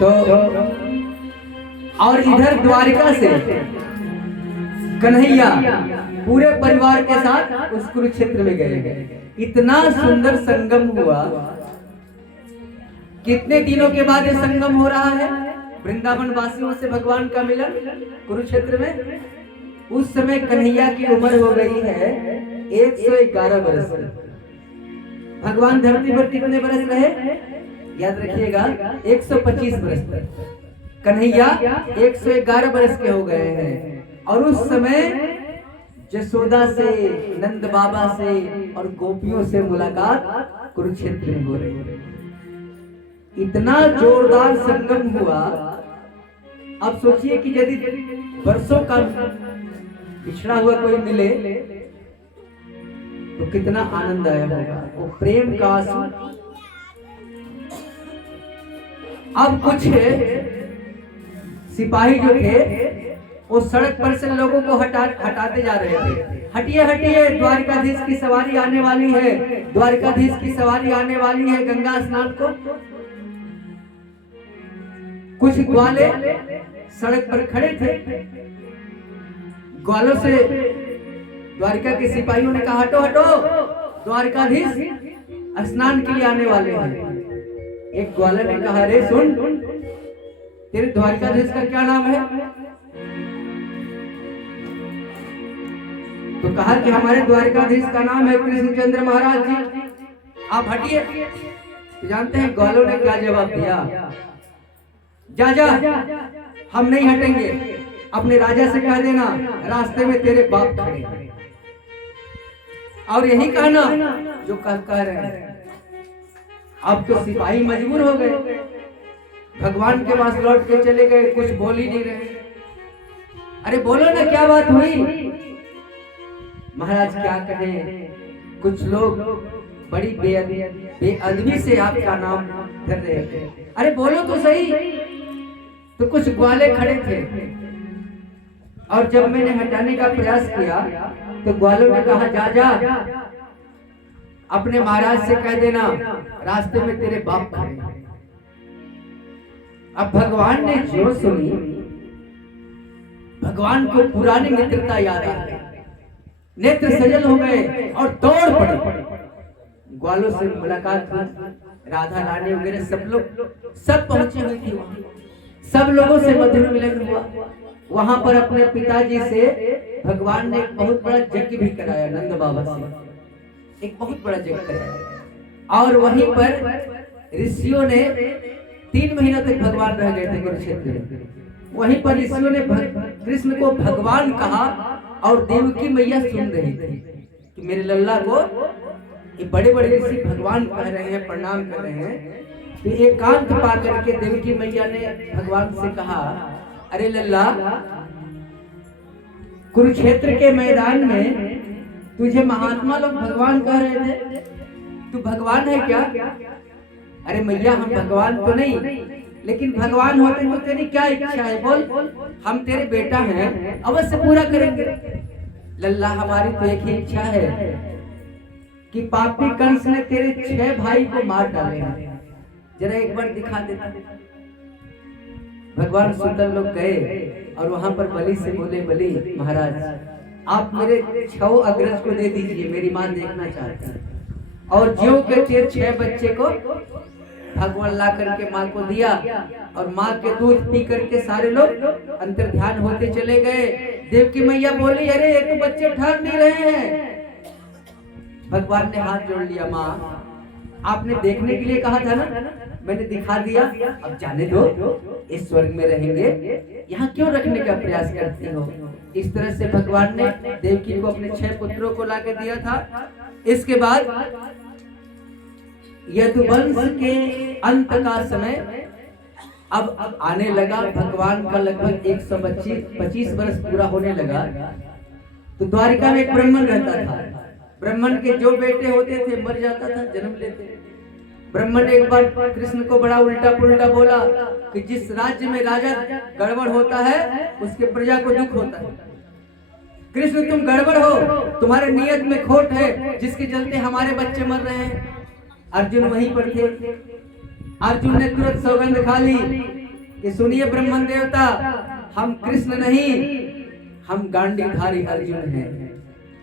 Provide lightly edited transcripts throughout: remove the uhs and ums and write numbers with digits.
तो और इधर द्वारिका से कन्हैया पूरे परिवार के साथ उस कुरुक्षेत्र में गए। इतना सुंदर संगम हुआ। कितने दिनों के बाद ये संगम हो रहा है? वृंदावन वासियों से भगवान का मिलन कुरुक्षेत्र में। उस समय कन्हैया की उम्र हो गई है 111 बरस। भगवान धरती पर कितने बरस रहे? याद रखिएगा 125 बरस तक। कन्हैया 111 बरस के हो गए हैं। और उस समय जसोदा से, नंद बाबा से और गोपियों से मुलाकात कुरुक्षेत्र में हो रही है। इतना जोरदार संगम हुआ। अब सोचिए कि यदि वर्षों का पिछड़ा हुआ कोई मिले तो कितना आनंद आया होगा। वो प्रेम का आंसू। अब कुछ सिपाही जो थे वो सड़क पर से लोगों को हटाते जा रहे थे। हटिए हटिए, द्वारिकाधीश की सवारी आने वाली है, द्वारिकाधीश की सवारी आने वाली है गंगा स्नान को। कुछ ग्वाले सड़क पर खड़े थे। ग्वालों से द्वारिका के सिपाहियों ने कहा हटो हटो, द्वारिकाधीश स्नान के लिए आने वाले हैं। एक ग्वाला ने कहा अरे सुन, तेरे द्वारिकाधीश का क्या नाम है? तो कहा कि हमारे द्वारिकाधीश का नाम है कृष्णचंद्र महाराज जी, आप हटिए। तो जानते हैं ग्वालों ने क्या जवाब दिया? जा जा, हम नहीं हटेंगे, अपने राजा से कह देना रास्ते में तेरे बाप खड़े हैं। और यही कहना जो कह रहे हैं। अब तो सिपाही मजबूर हो गए, भगवान के पास लौट के चले गए, कुछ बोल ही नहीं रहे। अरे बोलो ना, क्या बात हुई? महाराज क्या कहें, कुछ लोग बड़ी बेअदबी से आपका नाम कर रहे थे। अरे बोलो तो सही। तो कुछ ग्वाले खड़े थे और जब मैंने हटाने का प्रयास किया तो ग्वालों ने कहा जा जा, अपने महाराज से कह देना रास्ते में तेरे बाप खड़े हैं। अब भगवान ने जो सुनी, भगवान को पुरानी मित्रता याद आ गई। नेत्र सजल हो गए और दौड़ पड़े। ग्वालों से मुलाकात हुई, राधा रानी वगैरह सब पहुंचे हुए थे वहां। सब लोगों से मधुर मिलन हुआ। वहां पर अपने पिताजी से भगवान ने एक बहुत बड़ा यज्ञ भी कराया, नंद बाबा से एक बहुत बड़ा यज्ञ कराया। और वहीं पर ऋषियों ने 3 महीना तक भगवान रह गए थे कुरुक्षेत्र में। वहीं पर ऋषियों ने कृष्ण को भगवान कहा और देवकी मैया सुन रही थी कि मेरे लल्ला को ये बड़े बड़े ऋषि भगवान कह रहे हैं, प्रणाम कर रहे हैं। तो एकांत पा करके देवकी मैया ने भगवान से कहा अरे लल्ला, कुरुक्षेत्र के मैदान में तुझे महात्मा लोग भगवान कह रहे थे, तू भगवान है क्या? अरे मैया, हम भगवान तो नहीं, लेकिन भगवान होते तो तेरी क्या इच्छा है बोल, हम तेरे बेटा हैं, अवश्य पूरा करेंगे। लल्ला, हमारी तो एक ही इच्छा है कि पापी कंस ने तेरे 6 भाई को मार डाले हैं, जरा एक बार दिखा देता। भगवान सुंदर लोग गए और वहां पर बलि से बोले बलि महाराज, आप मेरे 6 अग्रज को दे दीजिए, मेरी मां देखना चाहती है। और ज्यों के 6 बच्चे को भगवान ला करके माँ को दिया और माँ के दूध पी करके सारे लोग अंतर ध्यान होते चले गए। देवकी मैया बोली अरे ये तो बच्चे ठहर नहीं रहे हैं। भगवान ने हाथ जोड़ लिया, माँ आपने देखने के लिए कहा था ना, मैंने दिखा दिया, अब जाने दो, इस स्वर्ग में रहेंगे, यहाँ क्यों रखने का प्रयास करती हो? इस तरह से भगवान ने देवकी को अपने 6 पुत्रों को लाके दिया था। इसके बाद यदुवंश के अंत का समय अब आने लगा। भगवान का लगभग 125 वर्ष पूरा होने लगा। तो द्वारिका में एक ब्राह्मण रहता था। ब्राह्मण के जो बेटे होते थे मर जाता था, जन्म लेते। ब्राह्मण ने एक बार कृष्ण को बड़ा उल्टा पुल्टा बोला कि जिस राज्य में राजा गड़बड़ होता है उसके प्रजा को दुख होता है। कृष्ण तुम गड़बड़ हो, तुम्हारे नियत में खोट है, जिसके चलते हमारे बच्चे मर रहे हैं। अर्जुन वहीं पर थे। अर्जुन ने तुरंत सौगंध खा ली कि सुनिए ब्रह्मन देवता, हम कृष्ण नहीं, हम गांडीवधारी अर्जुन हैं।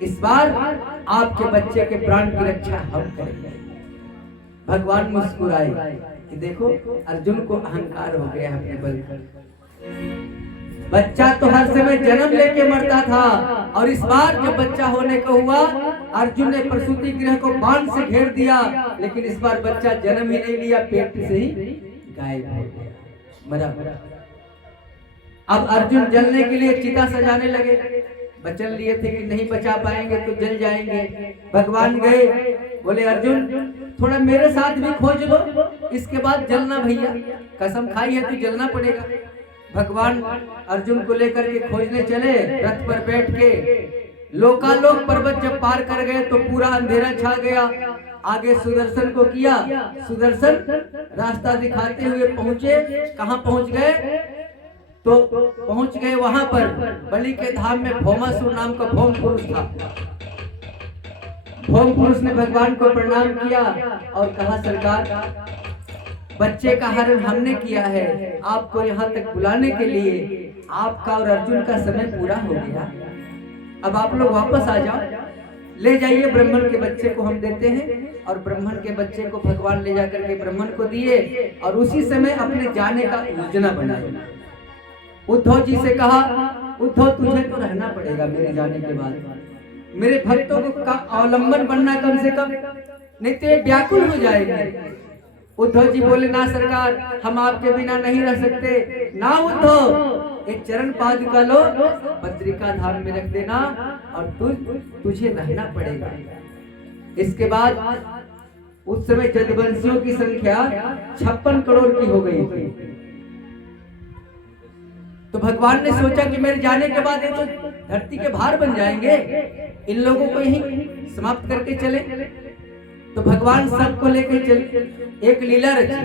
इस बार आपके बच्चे के प्राण की रक्षा हम करेंगे। भगवान मुस्कुराए कि देखो अर्जुन को अहंकार हो गया अपने बल पर। बच्चा तो हर समय जन्म लेके मरता था, और इस बार जब बच्चा होने को हुआ, अर्जुन ने प्रसूति गृह को बाण से घेर दिया, लेकिन इस बार बच्चा जन्म ही नहीं लिया, पेट से ही गायब हो गया, मरा। अब अर्जुन जलने के लिए चिता सजाने लगे। वचन लिए थे कि नहीं बचा पाएंगे तो जल जाएंगे। भगवान गए, बोले अर्जुन थोड़ा मेरे साथ भी खोज लो, इसके बाद जलना भैया, कसम खाई है तो जलना पड़ेगा। भगवान अर्जुन को लेकर के खोजने चले, रथ पर बैठ के। लोकालोक पर्वत जब पार कर गए तो पूरा अंधेरा छा गया। आगे सुदर्शन को किया, सुदर्शन रास्ता दिखाते हुए पहुंचे। कहां पहुंच गए? तो पहुंच गए वहां पर बलि के धाम में भौमासुर नाम का भौम पुरुष था। भौम पुरुष ने भगवान को प्रणाम किया और कहा सरकार, बच्चे का हरण हमने किया है, आपको यहाँ तक बुलाने के लिए आपका और अर्जुन का समय पूरा हो गया, अब आप लोग वापस आ जाओ। ले जाइए, ब्राह्मण के बच्चे को हम देते हैं। और ब्राह्मण के बच्चे को भगवान ले जाकर के ब्राह्मण को दिए, और उसी समय अपने जाने का योजना बनाई। उद्धव जी से कहा, उद्धव तुझे तो रहना पड़ेगा मेरे जाने के बाद, मेरे भक्तों को का अवलंबन बनना कम से कम, नहीं तो ये व्याकुल हो जाएंगे। उद्धव जी बोले ना सरकार, हम आपके बिना नहीं रह सकते। ना उद्धव, एक चरण पादुका लो, बद्रिका धाम में रख देना, और तुझे रहना पड़ेगा। इसके बाद उस समय जदवंशियों की संख्या 56 करोड़ की हो गई थी। तो भगवान ने सोचा कि मेरे जाने के बाद ये तो धरती के भार बन जाएंगे, इन लोगों को यहीं समाप्त करके चले। तो भगवान सबको लेकर चले, एक लीला रची।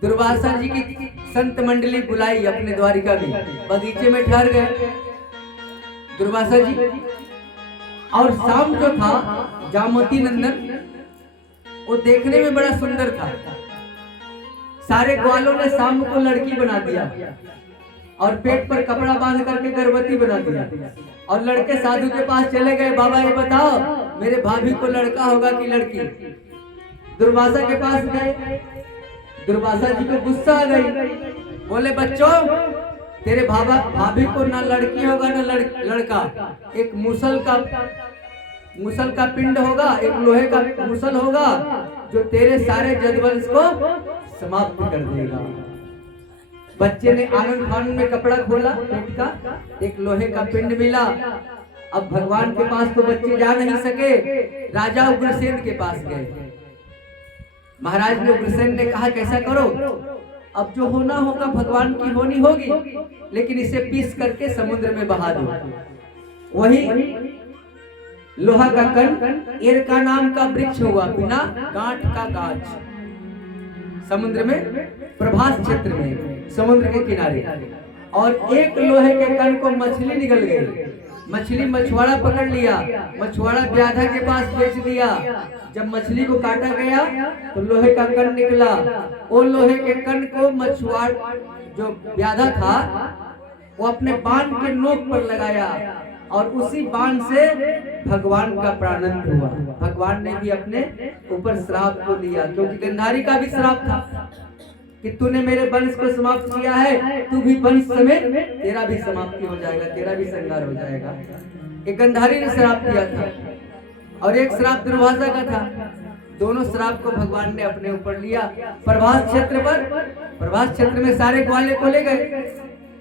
दुर्वासा जी की संत मंडली बुलाई अपने द्वारिका में, बगीचे में ठहर गए दुर्वासा जी। और शाम जो था, जामवती नंदन वो देखने में बड़ा सुंदर था। सारे ग्वालों ने शाम को लड़की बना दिया और पेट पर कपड़ा बांध करके गर्भवती बना दिया। और लड़के साधु के पास चले गए, बाबा ये बताओ मेरे भाभी को लड़का होगा कि लड़की? दुर्वासा के पास गए, दुर्वासा जी को गुस्सा आ गई। बोले बच्चों, तेरे भाभी को ना लड़की होगा ना लड़का, एक मुसल का पिंड होगा, एक लोहे का मुसल होगा, जो तेरे सारे जदवंश को समाप्त कर देगा। बच्चे ने आनंद फानंद में कपड़ा खोला पेट का, एक लोहे का पिंड मिला। अब भगवान के पास तो बच्चे जा नहीं सके, राजा उग्रसेन के पास गए। महाराज ने उग्रसेन ने कहा कैसा करो, अब जो होना होगा भगवान की होनी होगी, लेकिन इसे पीस करके समुद्र में बहा दो। वही लोहा का कण, एरका नाम का वृक्ष हुआ, बिना गांठ का गाछ, समुद्र में प्रभास क्षेत्र में, समुद्र के किनारे। और एक लोहे के कण को मछली निकल गई। मछली मछुआरा पकड़ लिया, मछुआरा व्याधा के पास बेच दिया। जब मछली को काटा गया तो लोहे का कण निकला। वो लोहे के कण को मछुआरा जो व्याधा था वो अपने बाण के नोक पर लगाया, और उसी बाण से भगवान का प्राणंत हुआ। भगवान ने भी अपने ऊपर श्राप को लिया, क्योंकि गंधारी का भी श्राप था कि तूने मेरे वंश को समाप्त किया है, तू भी वंश समेत तेरा भी समाप्ति हो जाएगा, तेरा भी संहार हो जाएगा। एक गंधारी ने श्राप दिया था और एक श्राप दुर्वासा का था। दोनों श्राप को भगवान ने अपने ऊपर लिया। प्रभास क्षेत्र पर, प्रभास क्षेत्र में सारे ग्वाले को ले गए।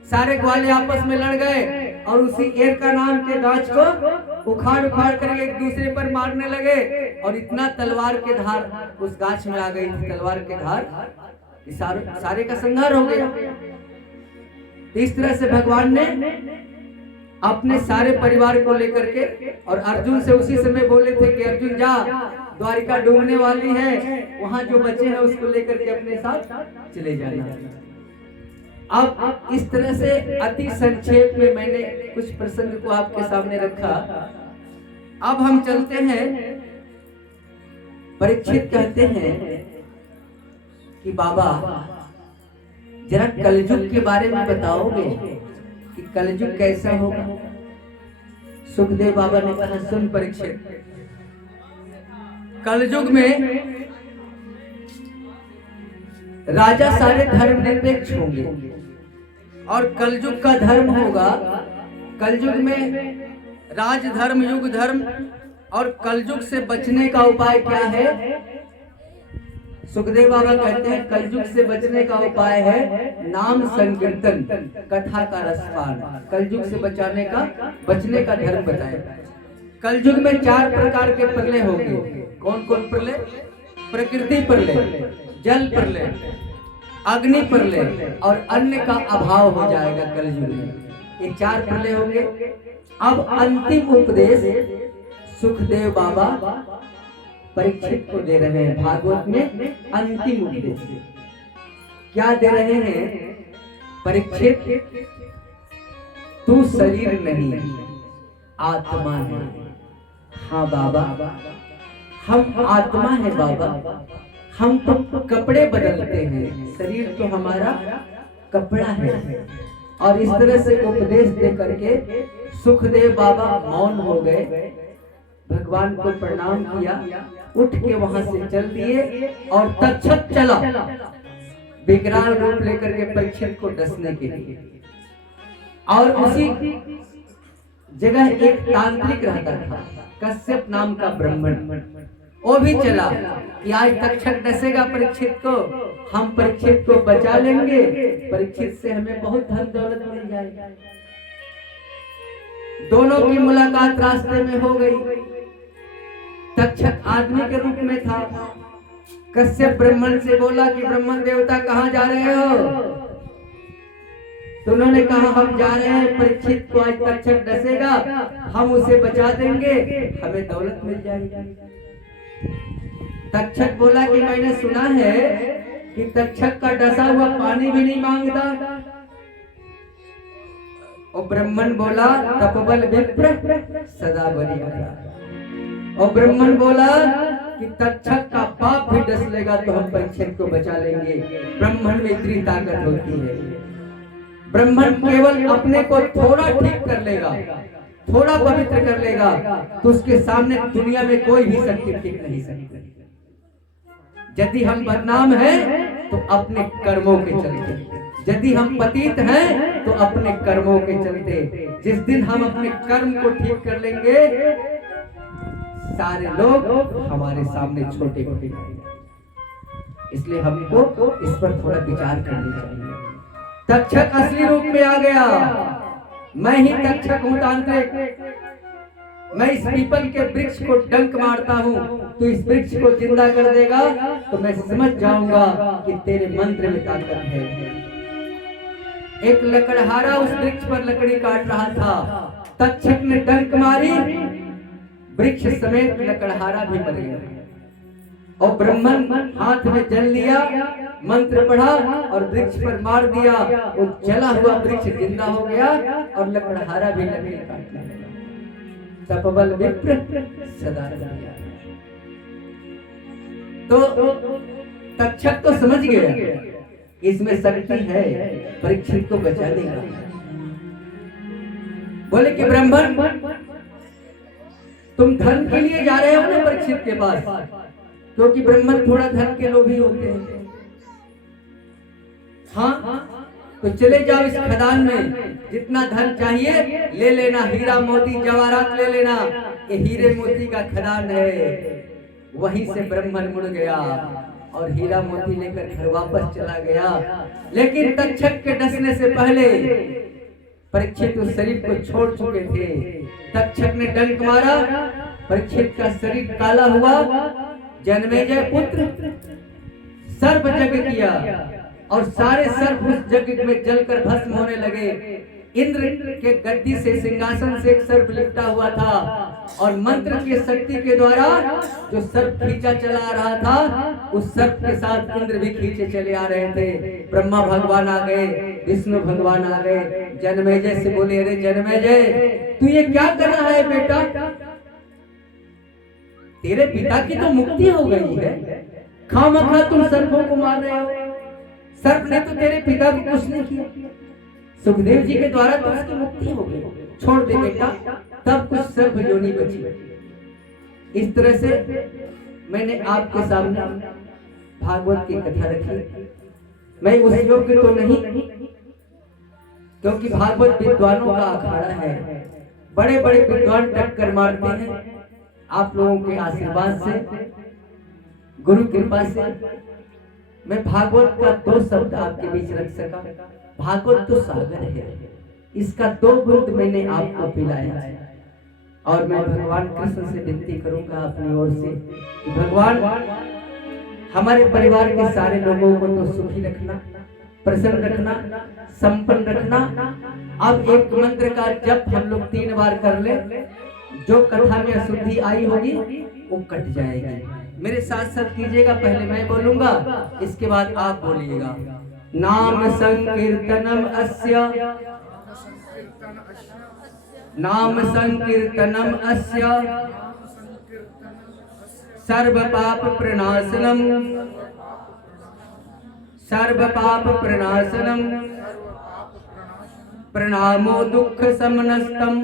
सारे ग्वाले आपस में लड़ गए और उसी एरका नाम के गाछ को उखाड़ उखाड़ कर एक दूसरे पर मारने लगे। और इतना तलवार के धार उस गाछ में आ गई थी, तलवार के धार, सारे का संहार हो गया। इस तरह से भगवान ने अपने सारे परिवार को लेकर के, और अर्जुन से उसी समय बोले थे कि अर्जुन जा, द्वारिका डूबने वाली है, वहां जो बचे हैं उसको लेकर के अपने साथ चले जाना। अब इस तरह से अति संक्षेप में मैंने कुछ प्रसंग को आपके सामने रखा। अब हम चलते हैं। परीक्षित कहते हैं कि बाबा जरा कलयुग के बारे में बताओगे कि कलयुग कैसा होगा? सुखदेव बाबा ने कहा, सुन परीक्षित, कलयुग में राजा सारे धर्मनिरपेक्ष होंगे और कलयुग का धर्म होगा, कलयुग में राज धर्म, युग धर्म, और कलयुग से बचने का उपाय क्या है? सुखदेव बाबा कहते हैं कलयुग से बचने का उपाय है नाम संकीर्तन, कथा का रसपान। कलयुग से बचने का धर्म बताया। कलयुग में 4 प्रकार के प्रलय होंगे। कौन कौन प्रलय? प्रकृति प्रलय, जल प्रलय, अग्नि प्रलय और अन्न का अभाव हो जाएगा कलयुग में। ये 4 प्रलय होंगे। अब अंतिम उपदेश सुखदेव बाबा परीक्षित को दे रहे हैं। भागवत में अंतिम उपदेश क्या दे रहे हैं? परीक्षित, तू शरीर नहीं आत्मा है। हाँ बाबा, हम आत्मा है बाबा, हम तो कपड़े बदलते हैं, शरीर तो हमारा कपड़ा है। और इस तरह से उपदेश दे करके सुखदेव बाबा मौन हो गए, भगवान को प्रणाम किया, उठ के वहां से चल दिए और तक्षक चला विकराल रूप लेकर के परीक्षित को डसने के लिए। और उसी जगह एक तांत्रिक रहता था, कश्यप नाम का ब्राह्मण, वो भी चला कि आज तक्षक डसेगा परीक्षित को, हम परीक्षित को बचा लेंगे, परीक्षित से हमें बहुत धन दौलत मिल जाएगा। दोनों की मुलाकात रास्ते में हो गई। तक्षक आदमी के रूप में था। कश्यप ब्राह्मण से बोला कि ब्राह्मण देवता कहाँ जा रहे हो? तो उन्होंने कहा हम जा रहे हैं, परीक्षित को आज तक्षक डसेगा, हम उसे बचा देंगे, हमें दौलत मिल जाएगी। तक्षक बोला कि मैंने सुना है कि तक्षक का डसा हुआ पानी भी नहीं मांगता। और ब्राह्मण बोला तपबल विप्र सदा बलिया। और ब्राह्मण बोला कि तक्षक का पाप भी डस लेगा तो हम परीक्षित को बचा लेंगे। ब्राह्मण में इतनी ताकत होती है। ब्राह्मण केवल अपने को थोड़ा ठीक कर लेगा, थोड़ा पवित्र कर लेगा, तो उसके सामने दुनिया में कोई भी शक्ति ठीक नहीं सकती। यदि हम बदनाम हैं तो अपने कर्मों के चलते, यदि हम पतित हैं तो अपने कर्मों के चलते। जिस दिन हम अपने कर्म को ठीक कर लेंगे, सारे लोग हमारे सामने छोटे छोटे लगेंगे। इसलिए हमको इस पर थोड़ा विचार करना चाहिए। तक्षक असली रूप में आ गया। मैं ही तक्षक हूँ तांत्रिक। मैं इस पीपल के वृक्ष को डंक मारता हूँ तो इस वृक्ष को जिंदा कर देगा, तो मैं समझ जाऊंगा कि तेरे मंत्र में ताकत है। एक लकड़हारा उस वृक्ष पर लकड़ी काट रहा था। तक्षक ने डंक मारी, वृक्ष समेत लकड़हारा भी मर गया। और ब्राह्मण हाथ में जल लिया, मंत्र पढ़ा और वृक्ष पर मार दिया। वो जला हुआ वृक्ष जिंदा हो गया और लकड़हारा भी लकड़ी काटने लगा। तपबल विप्र सदा बलिया। तो तक्षक तो समझ गया इसमें शक्ति है, परीक्षित को बचा देगा। बोले कि ब्राह्मण तुम धन के लिए जा रहे हो ना परीक्षित के पास, क्योंकि ब्राह्मण थोड़ा धन के लोभी होते हैं। हाँ, तो चले जाओ इस खदान में, जितना धन चाहिए ले लेना, हीरा मोती जवाहरात ले लेना, ये हीरे मोती का खदान है। वहीं से ब्राह्मण मुड़ गया और हीरा मोती लेकर घर वापस चला गया। लेकिन तक्षक के डसने से पहले परीक्षित उस शरीर को छोड़ चुके थे। तक्षक ने डंक मारा, परीक्षित का शरीर काला हुआ। जन्मेजय पुत्र सर्प यज्ञ किया और सारे सर्प उस यज्ञ में जलकर भस्म होने लगे। इंद्र के गद्दी से, सिंहासन से एक सर्प लिपटा हुआ था और मंत्र की शक्ति के द्वारा जो सर्प खींचा चला रहा था, उस सर्प के साथ इंद्र भी खींचे चले आ रहे थे। ब्रह्मा भगवान आ गए, विष्णु भगवान आ गए। जन्मेजय से बोले, अरे जन्मेजय तू ये क्या कर रहा है बेटा? तेरे पिता की तो मुक्ति हो गई है, खामखा तुम सर्पों को मार रहे हो। सर्प ने तो तेरे पिता को कुछ नहीं किया, सुखदेव जी के द्वारा तो उसकी मुक्ति हो गई, छोड़ दे बेटा, तब कुछ सर्प योनि बची। इस तरह से मैंने आपके सामने भागवत की कथा रखी। मैं उस योग्य तो नहीं, क्योंकि भागवत विद्वानों का अखाड़ा है, बड़े बड़े विद्वान टक्कर मारते हैं। आप लोगों के आशीर्वाद से, गुरु कृपा से मैं भागवत का 2 शब्द आपके बीच रख सका। भागवत तो सागर है, इसका 2 बूंद मैंने आपको पिलाया है। और मैं भगवान कृष्ण से विनती करूंगा अपनी ओर से कि भगवान हमारे परिवार के सारे लोगों को तो सुखी रखना, प्रसन्न रखना, संपन्न रखना। अब एक मंत्र का जप हम लोग 3 बार कर ले, जो कथा में अशुद्धि आई होगी वो कट जाएगी। मेरे साथ साथ कीजिएगा, पहले मैं बोलूंगा, इसके बाद आप बोलिएगा। नाम संकीर्तनम अस्य, नाम संकीर्तनम अस्य सर्व पाप प्रणाशनम, सर्व पाप प्रणाशनम, प्रणामो दुख समनस्तम,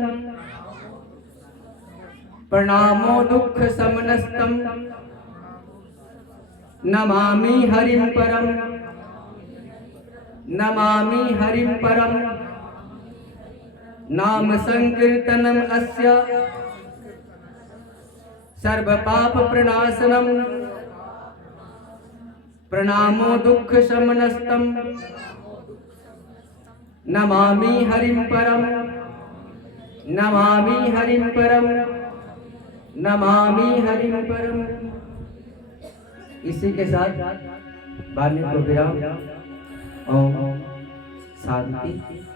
प्रणामो दुख समनस्तम, नमामि हरिं परम, नमामि हरिं परम। नाम संकीर्तनम अस्य सर्व पाप प्रणाशनम, प्रणामो दुख शमनस्तम, नमामि हरिं परम, नमामि हरिं परम, नमामि हरिं परम। इसी के साथ वाणी को विराम। ओम शांति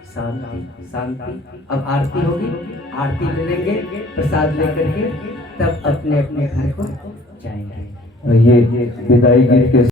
शांति शांति। अब आरती होगी, आरती ले लेंगे, प्रसाद लेकर के तब अपने अपने घर को जाएंगे। ये विदाई गीत के